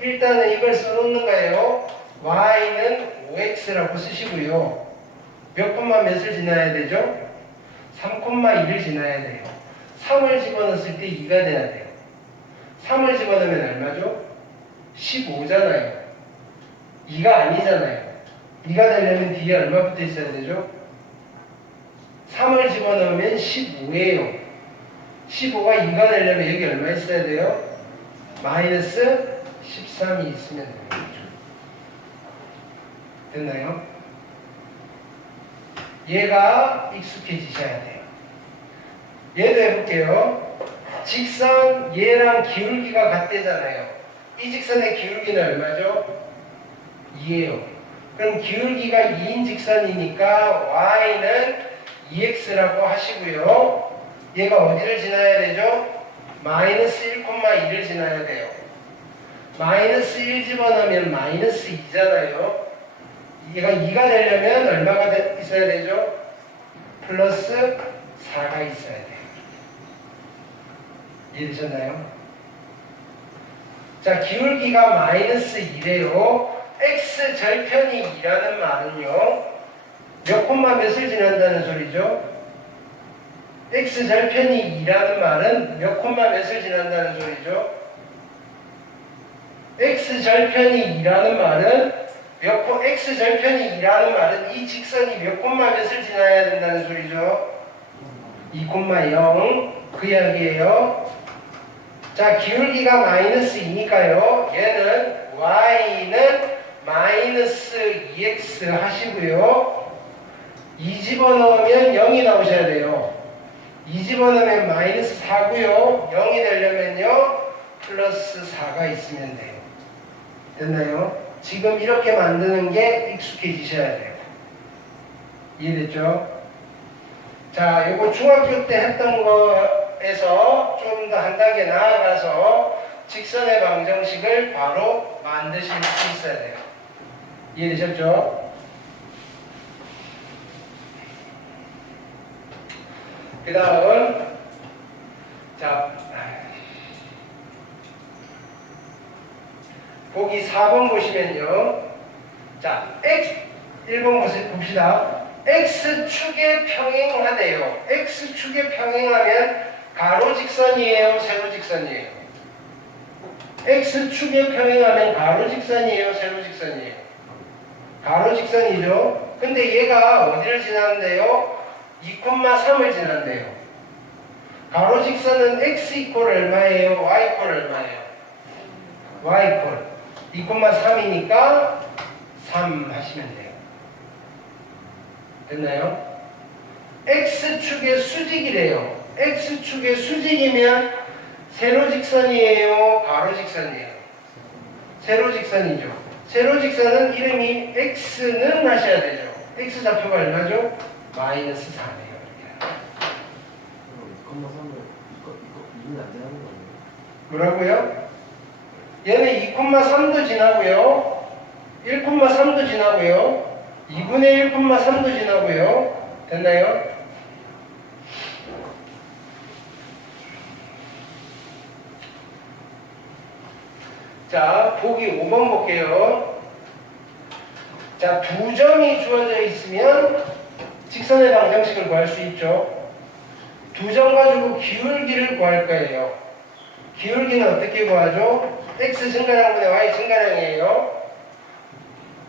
일단은 이걸 써놓는 거예요. y는 5x라고 쓰시고요. 몇 콤마 몇을 지나야 되죠? 3,1을 지나야 돼요. 3을 집어넣었을 때 2가 돼야 돼요. 3을 집어넣으면 얼마죠? 15잖아요. 2가 아니잖아요. 2가 되려면 뒤에 얼마 붙어 있어야 되죠? 3을 집어넣으면 15예요. 15가 2가 되려면 여기 얼마 있어야 돼요? 마이너스 13이 있으면 되는 거죠. 됐나요? 얘가 익숙해지셔야 돼요. 얘도 해볼게요. 직선 얘랑 기울기가 같대잖아요. 이 직선의 기울기는 얼마죠? 2예요. 그럼 기울기가 2인 직선이니까 y는 2x라고 하시고요. 얘가 어디를 지나야 되죠? 마이너스 1,2를 지나야 돼요. 마이너스 1 집어넣으면 마이너스 2잖아요. 얘가 2가 되려면 얼마가 있어야 되죠? 플러스 4가 있어야 돼요. 이해되셨나요? 자, 기울기가 마이너스 2래요. x 절편이 2라는 말은요. 몇 콤마 몇을 지난다는 소리죠? x 절편이 2라는 말은 몇 콤마 몇을 지난다는 소리죠? x 절편이 2라는 말은 x 절편이 2라는 말은 이 직선이 몇 콤마 몇을 지나야 된다는 소리죠? 2,0 그 이야기예요. 자, 기울기가 마이너스 2니까요. 얘는 y는 마이너스 2x 하시고요. 2 집어넣으면 0이 나오셔야 돼요. 2 집어넣으면 마이너스 4고요. 0이 되려면요. 플러스 4가 있으면 돼요. 됐나요? 지금 이렇게 만드는 게 익숙해지셔야 돼요. 이해됐죠? 자, 요거 중학교 때 했던 거에서 좀 더 한 단계 나아가서 직선의 방정식을 바로 만드실 수 있어야 돼요. 이해되셨죠? 그 다음, 자, 보기 4번 보시면요. 자, 1번 봅시다. x축에 평행하대요. x축에 평행하면 가로직선이에요? 세로직선이에요? x축에 평행하면 가로직선이에요? 세로직선이에요? 가로직선이죠. 근데 얘가 어디를 지나는데요? 2,3을 지난대요. 가로직선은 x 이퀄 얼마예요? y 이퀄 얼마예요? y 이퀄 2,3이니까 3 하시면 돼요. 됐나요? x축의 수직이래요. x축의 수직이면 세로직선이에요? 가로직선이에요? 세로직선이죠. 세로직선은 이름이 x는 하셔야 되죠. x 좌표가 얼마죠? 마이너스 4네요. 뭐라고요? 얘는 2,3도 지나고요. 1,3도 지나고요. 2분의 1,3도 지나고요. 됐나요? 자, 보기 5번 볼게요. 자, 두 점이 주어져 있으면 직선의 방정식을 구할 수 있죠. 두 점 가지고 기울기를 구할 거예요. 기울기는 어떻게 구하죠? x 증가량분의 y 증가량이에요.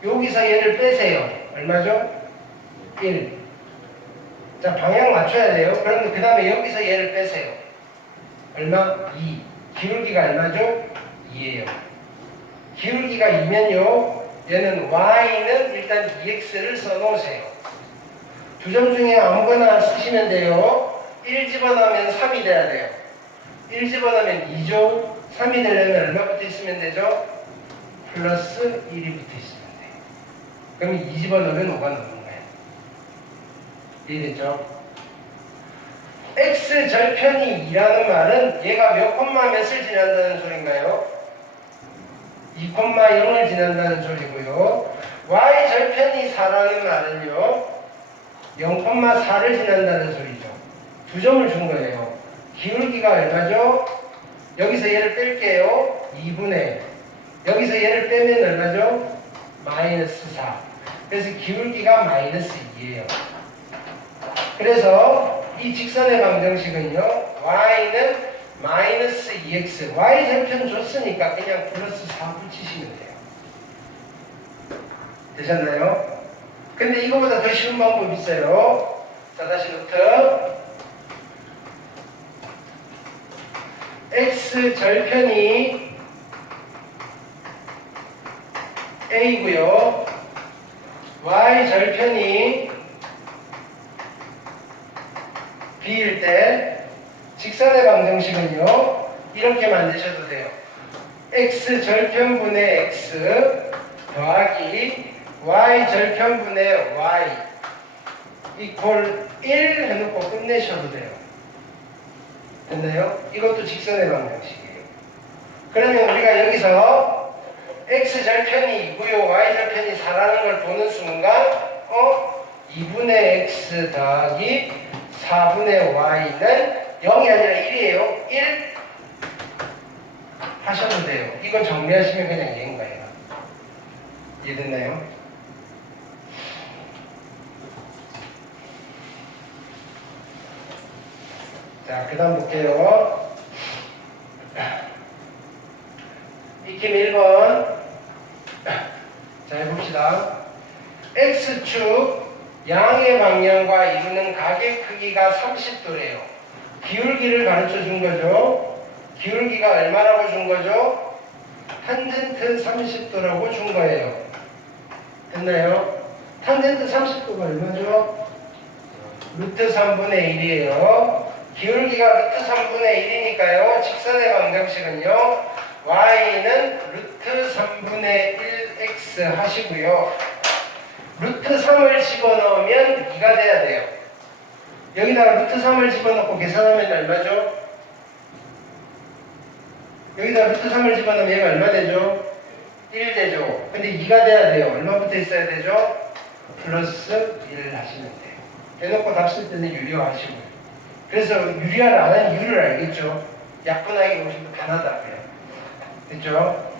여기서 얘를 빼세요. 얼마죠? 1. 자, 방향 맞춰야 돼요. 그럼 그 다음에 여기서 얘를 빼세요. 얼마? 2. 기울기가 얼마죠? 2예요. 기울기가 2면요. 얘는 y는 일단 2x를 써놓으세요. 두 점 중에 아무거나 쓰시면 돼요. 1 집어넣으면 3이 돼야 돼요. 1 집어넣으면 2죠. 3이 되려면 얼마 붙어 있으면 되죠? 플러스 1이 붙어 있으면 돼요. 그럼 2 집어넣으면 5가 넘는 거예요. 이해됐죠? x 절편이 2라는 말은 얘가 몇 콤마 몇을 지난다는 소린가요? 2,0을 지난다는 소리고요. y 절편이 4라는 말은요. 0,4를 지난다는 소리죠. 두 점을 준 거예요. 기울기가 얼마죠? 여기서 얘를 뺄게요. 2분의 여기서 얘를 빼면 얼마죠? 마이너스 4. 그래서 기울기가 마이너스 2예요. 그래서 이 직선의 방정식은요, y는 마이너스 2x, y 절편 줬으니까 그냥 플러스 4 붙이시면 돼요. 되셨나요? 근데 이거보다 더 쉬운 방법이 있어요. 자, 다시 노트. x 절편이 a고요. y 절편이 b일 때 직선의 방정식은요, 이렇게 만드셔도 돼요. x 절편분의 x 더하기 y 절편분의 y 이퀄 1 해놓고 끝내셔도 돼요. 됐나요? 이것도 직선의 방정식이에요. 그러면 우리가 여기서 x 절편이 2고요, y 절편이 4라는 걸 보는 순간 2분의 x 더하기 4분의 y는 0이 아니라 1이에요. 1 하셔도 돼요. 이거 정리하시면 그냥 얘인 거예요. 이해됐나요? 자, 그 다음 볼게요. 익힘 1번. 자, 해봅시다. X축 양의 방향과 이루는 각의 크기가 30도래요. 기울기를 가르쳐 준 거죠. 기울기가 얼마라고 준 거죠? 탄젠트 30도라고 준 거예요. 됐나요? 탄젠트 30도가 얼마죠? 루트 3분의 1이에요. 기울기가 루트 3분의 1이니까요. 직선의 방정식은요, y는 루트 3분의 1x 하시고요. 루트 3을 집어넣으면 2가 돼야 돼요. 여기다가 루트 3을 집어넣고 계산하면 얼마죠? 여기다 루트 3을 집어넣으면 얘가 얼마 되죠? 1 되죠. 근데 2가 돼야 돼요. 얼마 붙어 있어야 되죠? 플러스 1을 하시면 돼요. 대놓고 답 쓸 때는 유리화하시고요. 그래서 유리화를 안 하는 이유를 알겠죠? 약분하기 보시면 편하다고요. 됐죠?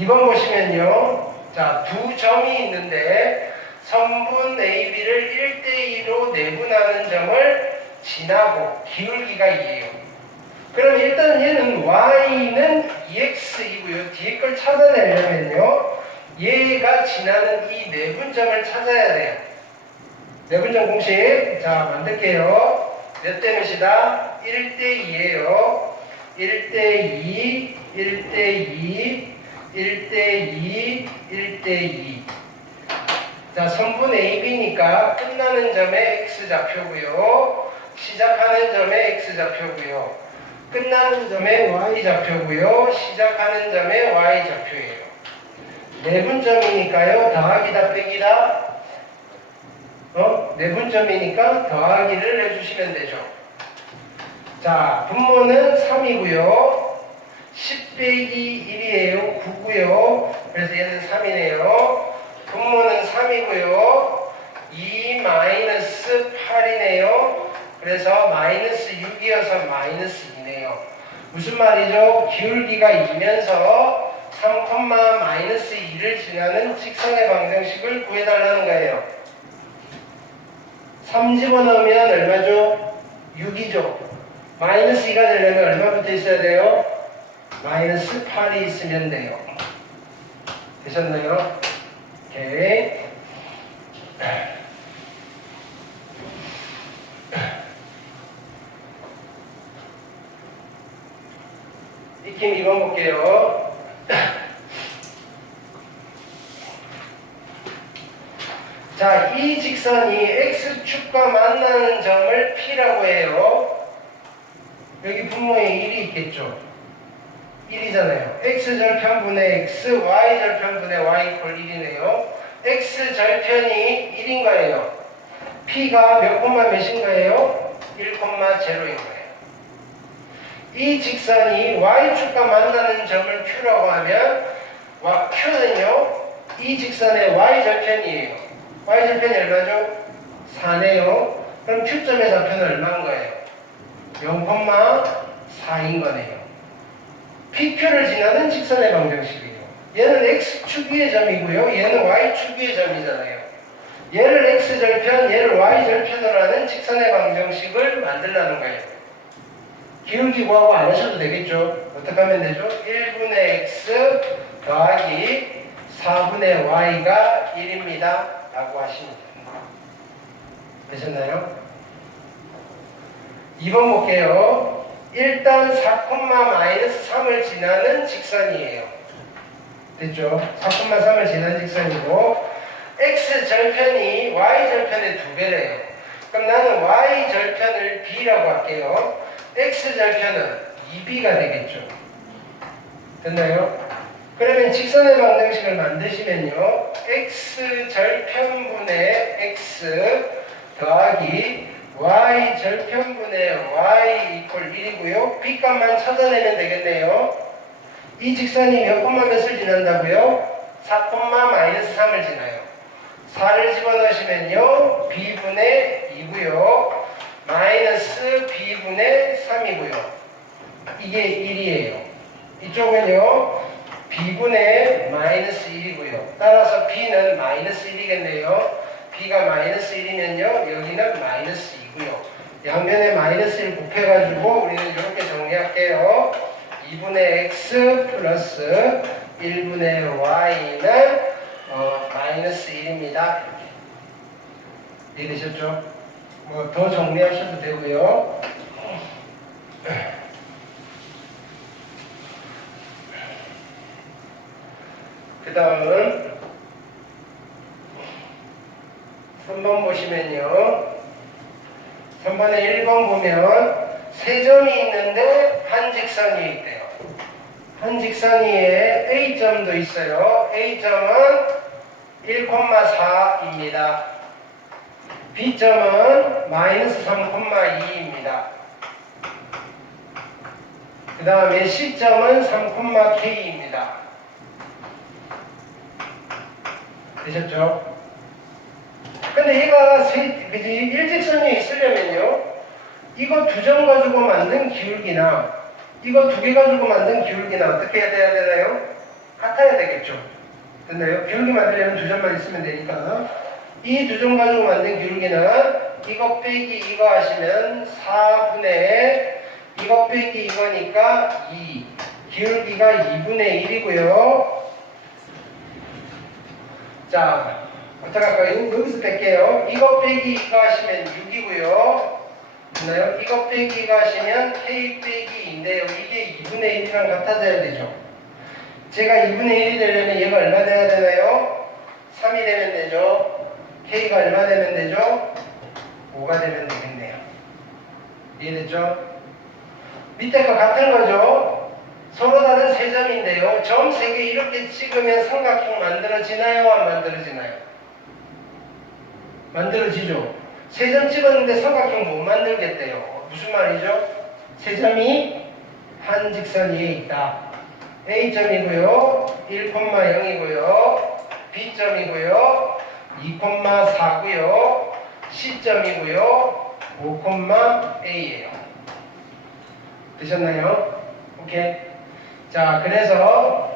2번 보시면요. 자, 두 점이 있는데 선분 AB를 1대2로 내분하는 점을 지나고 기울기가 2예요. 그럼 일단 얘는 y는 2x이고요. 뒤에 걸 찾아내려면요, 얘가 지나는 이 내분점을 찾아야 돼요. 내분점 공식 자 만들게요. 몇 대 몇이다? 1대2예요. 1대2, 1대2, 1대2, 1대2. 자, 선분 AB니까 끝나는 점에 x좌표고요. 시작하는 점에 x좌표고요. 끝나는 점에 y좌표고요. 시작하는 점에 y좌표예요. 내분점이니까요. 더하기다 빼기다? 내분점이니까 더하기를 해주시면 되죠. 자, 분모는 3이고요. 10 빼기 1이에요. 9고요. 그래서 얘는 3이네요. 분모는 3이고요. 2 마이너스 8이네요. 그래서 마이너스 6이어서 마이너스 2네요. 무슨 말이죠? 기울기가 2면서 3, 마이너스 2를 지나는 직선의 방정식을 구해달라는 거예요. 3 집어넣으면 얼마죠? 6이죠. 마이너스 2가 되려면 얼마 붙어 있어야 돼요? 마이너스 8이 있으면 돼요. 되셨나요? 오케이. 익힘 2번 볼게요. 자, 이 직선이 X축과 만나는 점을 P라고 해요. 여기 분모에 1이 있겠죠. 1이잖아요. X절편분의 X, Y절편분의 Y 이퀄 1이네요. X절편이 1인 거예요. P가 몇 콤마 몇인 거예요? 1,0인 거예요. 이 직선이 Y축과 만나는 점을 Q라고 하면 Q는요, 이 직선의 Y절편이에요. Y절편이 얼마죠? 4네요. 그럼 Q점의 좌표는 얼마인 거예요? 0,4인 거네요. PQ를 지나는 직선의 방정식이에요. 얘는 X축 위의 점이고요. 얘는 Y축 위의 점이잖아요. 얘를 X절편, 얘를 Y절편으로 하는 직선의 방정식을 만들라는 거예요. 기울기 구하고 안 하셔도 되겠죠. 어떻게 하면 되죠? 1분의 X 더하기 4분의 Y가 1입니다. 라고 하시면 됩니다. 되셨나요? 2번 볼게요. 일단 4,-3을 지나는 직선이에요. 됐죠? 4,3을 지나는 직선이고 X절편이 Y절편의 2배래요. 그럼 나는 Y절편을 B라고 할게요. X절편은 2B가 되겠죠. 됐나요? 그러면 직선의 방정식을 만드시면요. X절편분의 X 더하기 Y절편분의 Y 이퀄 1이고요. B값만 찾아내면 되겠네요. 이 직선이 몇 콤마 몇을 지난다고요? 4,-3을 지나요. 4를 집어넣으시면요. B분의 2고요. 마이너스 B분의 3이고요. 이게 1이에요. 이쪽은요. B분의 마이너스 1이고요. 따라서 B는 마이너스 1이겠네요. B가 마이너스 1이면요. 여기는 마이너스 2고요. 양변에 마이너스 1 곱해가지고 우리는 이렇게 정리할게요. 2분의 X 플러스 1분의 Y는 마이너스 1입니다. 이해되셨죠? 뭐 더 정리하셔도 되고요. 그 다음은 3번 보시면요. 3번에 1번 보면 세 점이 있는데 한 직선이 있대요. 한 직선 위에 A점도 있어요. A점은 1,4입니다. B점은 마이너스 3,2입니다. 그 다음에 C점은 3,K입니다. 되셨죠? 근데 얘가 일직선 위에 있으려면요. 이거 2점 가지고 만든 기울기나 이거 2개 가지고 만든 기울기나 어떻게 해야 되나요? 같아야 되겠죠. 됐나요? 기울기 만들려면 2점만 있으면 되니까 이 2점 가지고 만든 기울기는 이거 빼기 이거 하시면 4분의 이거 빼기 이거니까 2 기울기가 2분의 1이고요. 자 어떻게 할까요? 여기서 뺄게요. 이거 빼기 이거 하시면 6이고요. 됐나요? 이거 빼기 이거 하시면 K 빼기 2인데요. 이게 2분의 1이랑 같아져야 되죠. 제가 2분의 1이 되려면 얘가 얼마 돼야 되나요? 3이 되면 되죠. K가 얼마 되면 되죠? 5가 되면 되겠네요. 이해됐죠? 밑에 거 같은 거죠? 서로 다른 세 점인데요. 점 3개 이렇게 찍으면 삼각형 만들어지나요? 안 만들어지나요? 만들어지죠? 세 점 찍었는데 삼각형 못 만들겠대요. 무슨 말이죠? 세 점이 한 직선 위에 있다. A점이고요. 1,0이고요. B점이고요. 2,4고요. C점이고요. 5,A예요. 되셨나요? 오케이. 자, 그래서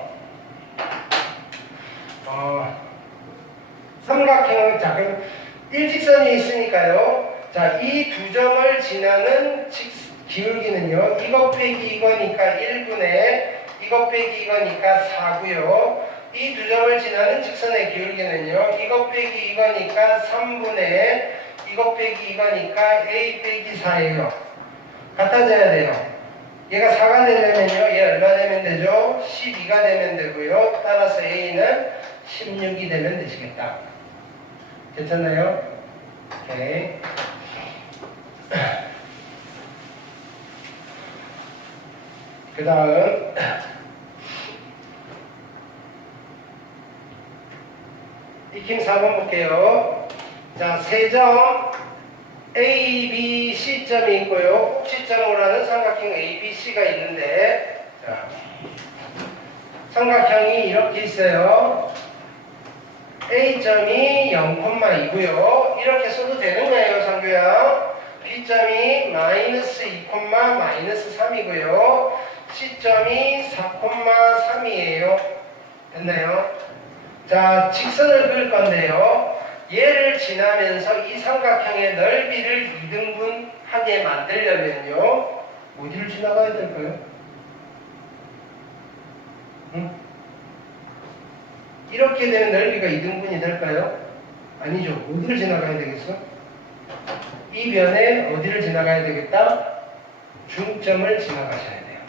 삼각형은 자, 그럼 일직선이 있으니까요. 자, 이 2점을 지나는 기울기는요. 이거 빼기 이거니까 1분의 이거 빼기 이거니까 4고요. 이 2점을 지나는 직선의 기울기는요. 이거 빼기 이거니까 3분의 이거 빼기 이거니까 A 빼기 4예요. 같아져야 돼요. 얘가 4가 되려면요. 얘 얼마 되면 되죠? 12가 되면 되고요. 따라서 A는 16이 되면 되시겠다. 괜찮나요? 오케이. 그 다음 익힘 4번 볼게요. 자, 세점 A, B, C점이 있고요. 꼭지점으로 하는 삼각형 A, B, C가 있는데 자, 삼각형이 이렇게 있어요. A점이 0,2고요. 이렇게 써도 되는 거예요, 상규야. B점이 마이너스 2, 마이너스 3이고요. C점이 4,3이에요. 됐나요? 자, 직선을 그을 건데요. 얘를 지나면서 이 삼각형의 넓이를 2등분하게 만들려면요. 어디를 지나가야 될까요? 응? 이렇게 되면 넓이가 2등분이 될까요? 아니죠. 어디를 지나가야 되겠어? 이 변에 어디를 지나가야 되겠다? 중점을 지나가셔야 돼요.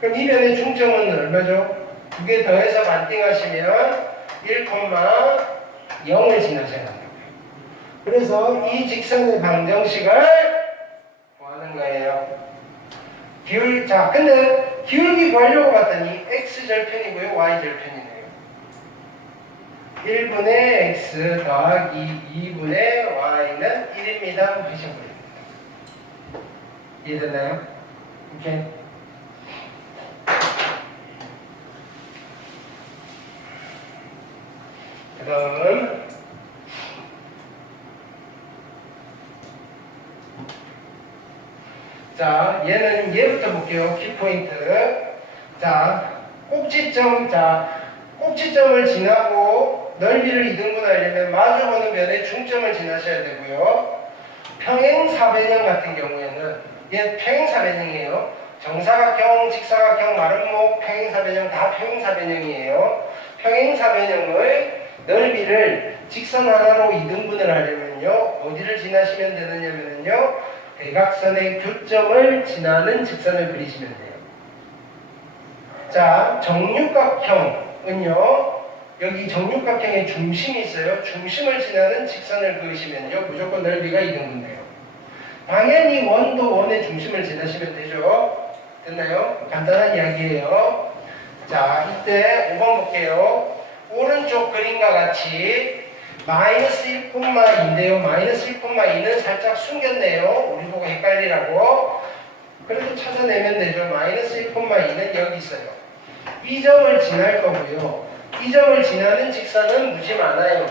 그럼 이 변의 중점은 얼마죠? 두 개 더해서 반띵하시면 1,0을 지나셔야 한다고요. 그래서 이 직선의 방정식을 구하는 거예요. 자, 근데 기울기 구하려고 봤더니 x절편이고요, y절편이네요. 1분의 x 더하기 2분의 y는 1입니다. 하셔버립니다. 이해됐나요? 오케이. 그럼 자, 얘는 얘부터 볼게요. 키포인트. 자, 꼭지점을 지나고 넓이를 2등분하려면 마주보는 변에 중점을 지나셔야 되고요. 평행사변형 같은 경우에는 얘 평행사변형이에요. 정사각형, 직사각형, 마름목, 평행사변형 다 평행사변형이에요. 평행사변형의 넓이를 직선 하나로 2등분을 하려면요. 어디를 지나시면 되느냐면요. 대각선의 교점을 지나는 직선을 그리시면 돼요. 자, 정육각형은요. 여기 정육각형의 중심이 있어요. 중심을 지나는 직선을 그으시면요. 무조건 넓이가 2등분 돼요. 당연히 원도 원의 중심을 지나시면 되죠. 됐나요? 간단한 이야기예요. 자, 이때 5번 볼게요. 오른쪽 그림과 같이 마이너스 1,2인데요. 마이너스 1,2는 살짝 숨겼네요. 우리 보고 헷갈리라고. 그래도 찾아내면 되죠. 마이너스 1,2는 여기 있어요. 이 점을 지날 거고요. 이 점을 지나는 직선은 무지 많아요.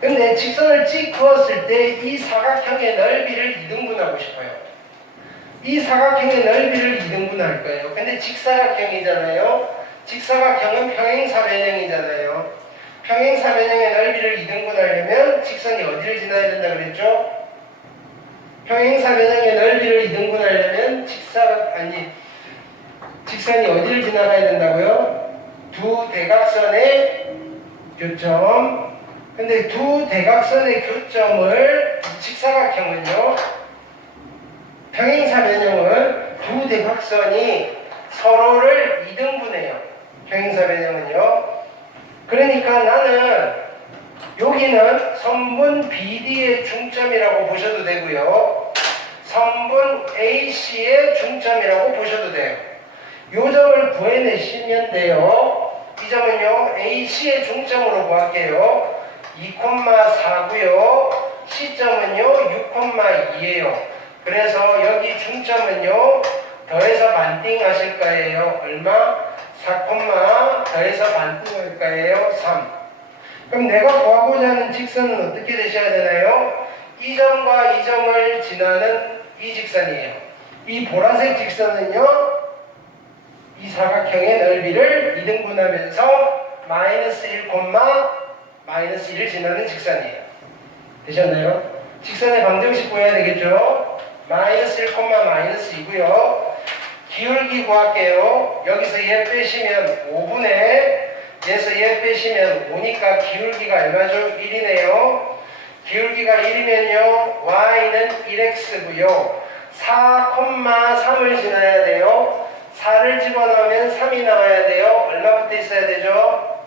근데 직선을 찍었을 때 이 사각형의 넓이를 2등분하고 싶어요. 이 사각형의 넓이를 2등분할 거예요. 근데 직사각형이잖아요. 직사각형은 평행사변형이잖아요. 평행사변형의 넓이를 2등분하려면 직선이 어디를 지나야 된다 그랬죠? 평행사변형의 넓이를 2등분하려면 직선이 어디를 지나가야 된다고요? 두 대각선의 교점. 근데 두 대각선의 교점을 직사각형은요. 평행사변형은 두 대각선이 서로를 2등분해요. 평행사변형은요. 그러니까 나는 여기는 선분 BD의 중점이라고 보셔도 되고요. 선분 AC의 중점이라고 보셔도 돼요. 이 점을 구해내시면 돼요. 이 점은요. AC의 중점으로 구할게요. 2,4고요. C점은요. 6,2예요. 그래서 여기 중점은요. 더해서 반띵하실 거예요. 얼마? 4, 더해서 반띵할 거예요. 3. 그럼 내가 구하고자 하는 직선은 어떻게 되셔야 되나요? 이 점과 이 점을 지나는 이 직선이에요. 이 보라색 직선은요. 이 사각형의 넓이를 2등분하면서 마이너스 1, 마이너스 1을 지나는 직선이에요. 되셨나요? 직선의 방정식 구해야 되겠죠? 마이너스 1, 마이너스 2고요. 기울기 구할게요. 여기서 얘 빼시면 5분의 얘에서 얘 빼시면 5니까 기울기가 얼마죠? 1이네요. 기울기가 1이면요. y는 1x고요. 4,3을 지나야 돼요. 4를 집어넣으면 3이 나와야 돼요. 얼마 붙어 있어야 되죠?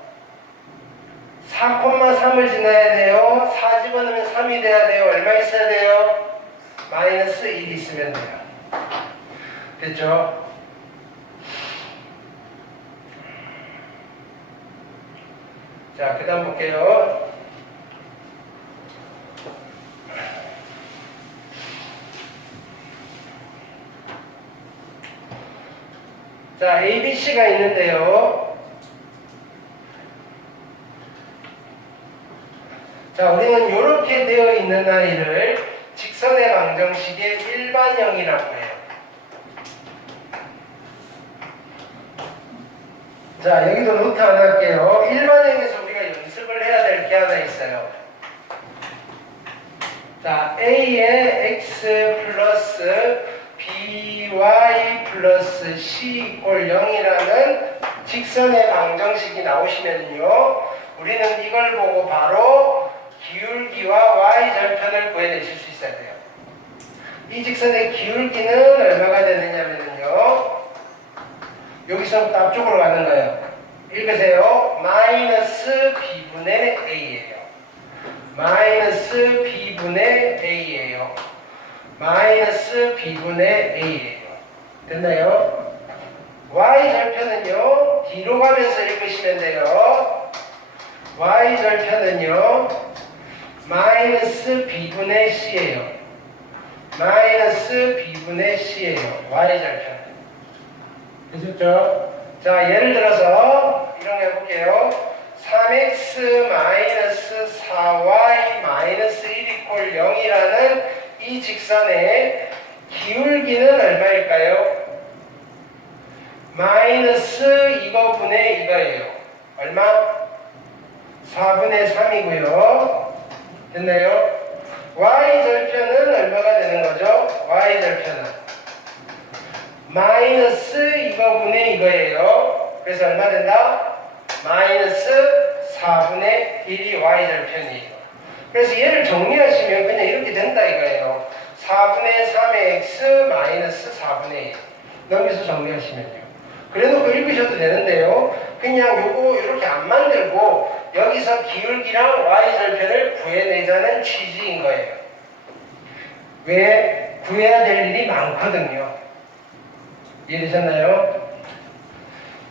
4,3을 지나야 돼요. 4 집어넣으면 3이 돼야 돼요. 얼마 있어야 돼요? 마이너스 1 있으면 돼요. 됐죠? 자, 그 다음 볼게요. 자, ABC가 있는데요. 자, 우리는 이렇게 되어 있는 아이를 직선의 방정식의 일반형이라고 해요. 자, 여기도 노트 하나 할게요. 일반행에서 우리가 연습을 해야 될 게 하나 있어요. 자, a의 x 플러스 by 플러스 c 이꼴 0이라는 직선의 방정식이 나오시면요, 우리는 이걸 보고 바로 기울기와 y 절편을 구해내실 수 있어야 돼요. 이 직선의 기울기는 얼마가 되느냐면요, 여기서부터 앞쪽으로 가는 거예요. 읽으세요. 마이너스 b분의 a예요. 마이너스 b분의 a예요. 마이너스 b분의 a예요. 됐나요? y절편은요, 뒤로 가면서 읽으시면 돼요. y절편은요, 마이너스 b분의 c예요. 마이너스 b분의 c예요. y절편. 되셨죠? 자, 예를 들어서 이런 거 해볼게요. 3x 마이너스 4y 마이너스 1 이꼴 0이라는 이 직선의 기울기는 얼마일까요? 마이너스 이거분의 이거예요. 얼마? 4분의 3이고요. 됐나요? y절편은 얼마가 되는 거죠? y절편은 마이너스 이거분의 이거예요. 그래서 얼마 된다? 마이너스 4분의 1이 y절편이에요. 그래서 얘를 정리하시면 그냥 이렇게 된다 이거예요. 4분의 3의 x 마이너스 4분의 1. 여기서 정리하시면요. 그래놓고 읽으셔도 되는데요. 그냥 요거 이렇게 안 만들고 여기서 기울기랑 y절편을 구해내자는 취지인 거예요. 왜? 구해야 될 일이 많거든요. 이해되셨나요?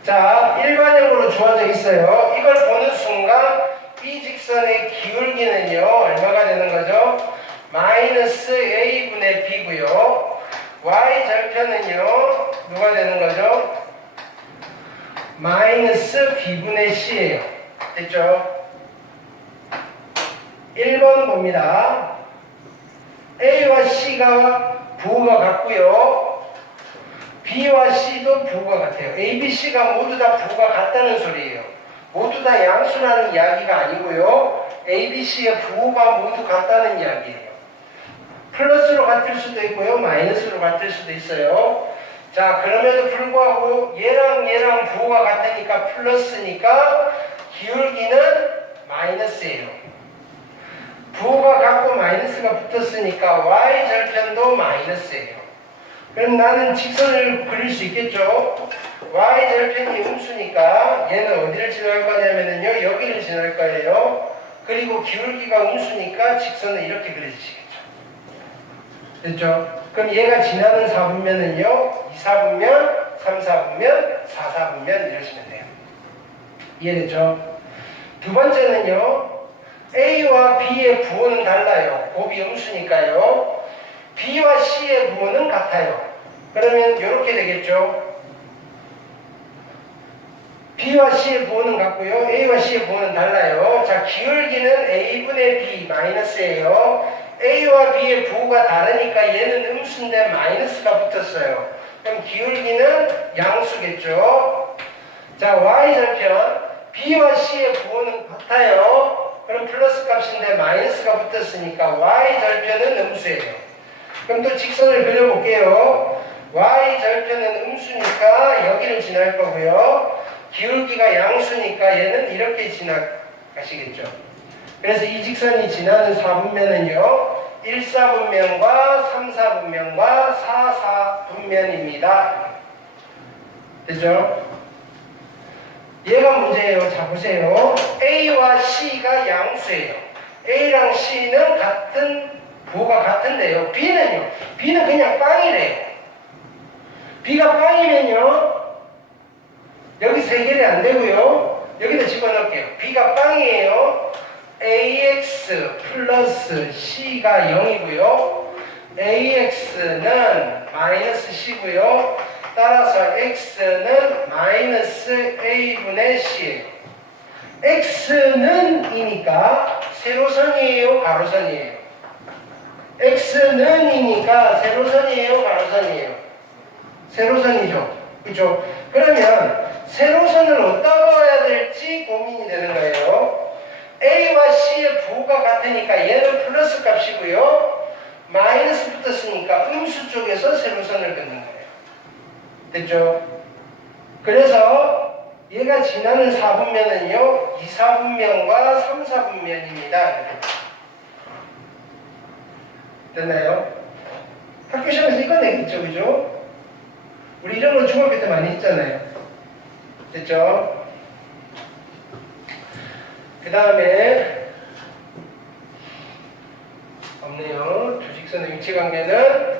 자, 일반형으로 주어져 있어요. 이걸 보는 순간 이 직선의 기울기는요, 얼마가 되는 거죠? 마이너스 a분의 b고요. y절편은요, 누가 되는 거죠? 마이너스 b분의 c예요. 됐죠? 1번 봅니다. a와 c가 부호가 같고요. B와 C도 부호가 같아요. A, B, C가 모두 다 부호가 같다는 소리예요. 모두 다 양수라는 이야기가 아니고요. A, B, C의 부호가 모두 같다는 이야기예요. 플러스로 같을 수도 있고요. 마이너스로 같을 수도 있어요. 자, 그럼에도 불구하고 얘랑 부호가 같으니까 플러스니까 기울기는 마이너스예요. 부호가 같고 마이너스가 붙었으니까 Y절편도 마이너스예요. 그럼 나는 직선을 그릴 수 있겠죠? y절편이 음수니까 얘는 어디를 지날 거냐면요, 여기를 지날 거예요. 그리고 기울기가 음수니까 직선을 이렇게 그려주시겠죠. 됐죠? 그럼 얘가 지나는 4분면은요, 2, 4분면, 3, 4분면, 4, 4분면 이러시면 돼요. 이해됐죠? 두 번째는요, A와 B의 부호는 달라요. 곱이 음수니까요. B와 C의 부호는 같아요. 그러면 이렇게 되겠죠. B와 C의 부호는 같고요. A와 C의 부호는 달라요. 자, 기울기는 A분의 B 마이너스예요. A와 B의 부호가 다르니까 얘는 음수인데 마이너스가 붙었어요. 그럼 기울기는 양수겠죠. 자, Y절편 B와 C의 부호는 같아요. 그럼 플러스 값인데 마이너스가 붙었으니까 Y절편은 음수예요. 그럼 또 직선을 그려볼게요. y절편은 음수니까 여기를 지날 거고요. 기울기가 양수니까 얘는 이렇게 지나가시겠죠. 그래서 이 직선이 지나는 4분면은요, 1, 4분면과 3, 4분면과 4, 4분면입니다. 됐죠? 얘가 문제예요. 자, 보세요. A와 C가 양수예요. A랑 C는 같은 부호가 같은데요. B는요. B는 그냥 빵이래요. B가 빵이면요. 여기서 해결이 안 되고요. 여기다 집어넣을게요. B가 빵이에요. AX 플러스 C가 0이고요. AX는 마이너스 C고요. 따라서 X는 마이너스 A분의 C예요. X는 이니까 세로선이에요, 가로선이에요? X는 이니까 세로선이에요, 가로선이에요? 세로선이죠. 그죠? 그러면 세로선을 어디다 그어야 될지 고민이 되는 거예요. A와 C의 부호가 같으니까 얘는 플러스 값이고요. 마이너스 붙었으니까 음수 쪽에서 세로선을 긋는 거예요. 됐죠? 그래서 얘가 지나는 4분면은요 2, 4분면과 3, 4분면입니다. 됐나요? 학교 시험에서 이거 내겠죠, 그죠? 우리 이런 거 중학교 때 많이 했잖아요. 됐죠? 그 다음에 없네요. 두 직선의 위치 관계는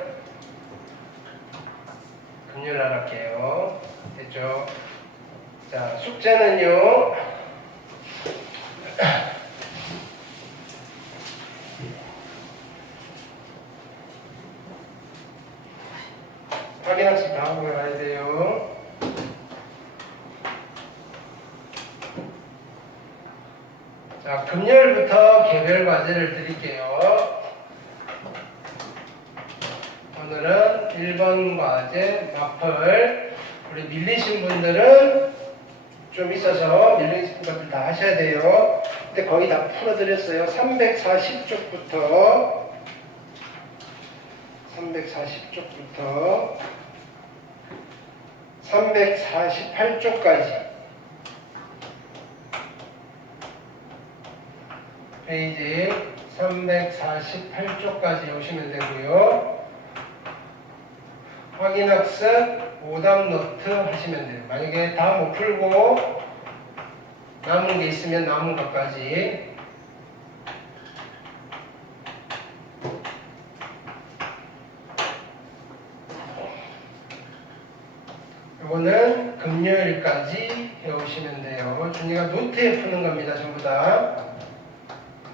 금요일날할게요. 됐죠? 자, 숙제는요. 확인학습 다 하고 가야 돼요. 자, 금요일부터 개별 과제를 드릴게요. 오늘은 1번 과제 마플. 우리 밀리신 분들은 좀 있어서 밀리신 것들 다 하셔야 돼요. 근데 거의 다 풀어드렸어요. 340쪽부터 348쪽까지 페이지 348쪽까지 오시면 되고요. 확인학습 오답 노트 하시면 돼요. 만약에 다 못 풀고 남은 게 있으면 남은 것까지. 이거는 금요일까지 해오시면 돼요. 준이가 노트에 푸는 겁니다. 전부 다.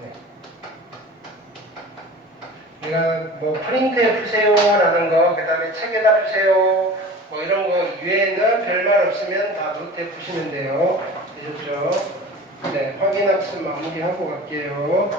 네. 내가 뭐 프린트에 푸세요 라는 거, 그 다음에 책에다 푸세요 뭐 이런 거 이외에는 별말 없으면 다 노트에 푸시면 돼요. 되셨죠? 네, 확인학습 마무리하고 갈게요.